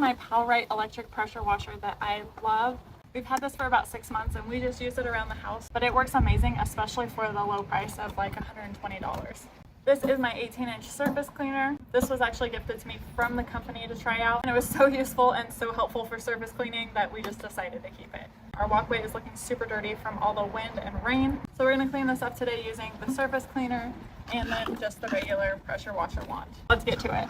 my Powrite electric pressure washer that I love. We've had this for about 6 months and we just use it around the house, but it works amazing, especially for the low price of like $120. This is my 18-inch surface cleaner. This was actually gifted to me from the company to try out, and it was so useful and so helpful for surface cleaning that we just decided to keep it. Our walkway is looking super dirty from all the wind and rain, so we're going to clean this up today using the surface cleaner and then just the regular pressure washer wand. Let's get to it.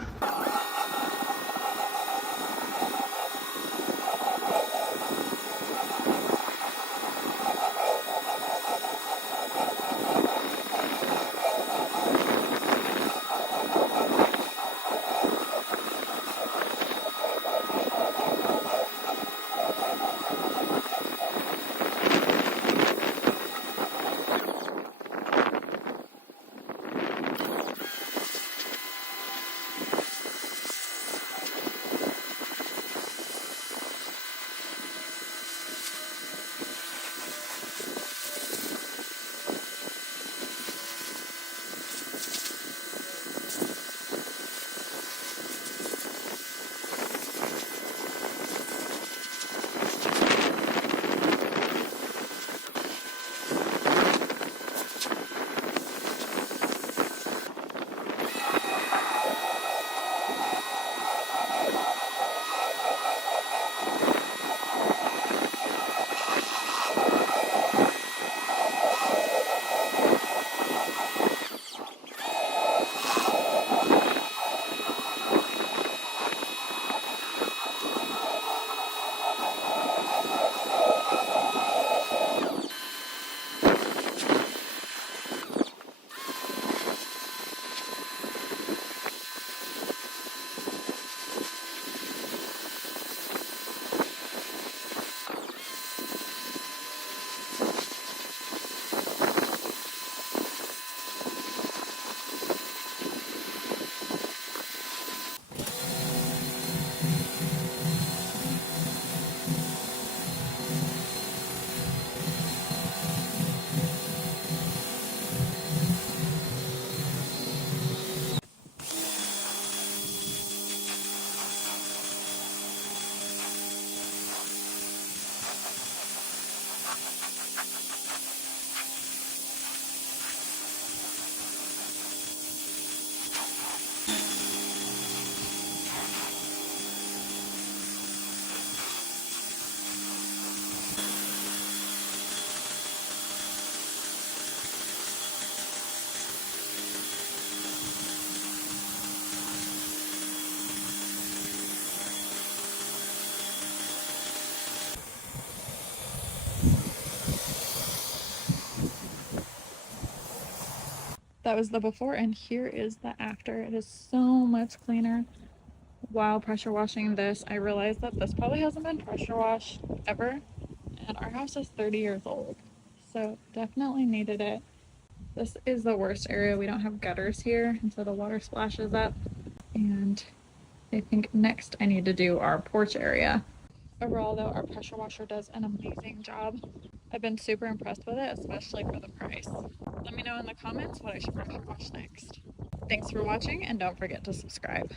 That was the before, and here is the after. It is so much cleaner. While pressure washing this, I realized that this probably hasn't been pressure washed ever, and our house is 30 years old, so definitely needed it. This is the worst area. We don't have gutters here, and so the water splashes up, and I think next I need to do our porch area. Overall though, our pressure washer does an amazing job. I've been super impressed with it, especially for the price. Let me know in the comments what I should pressure wash next. Thanks for watching, and don't forget to subscribe.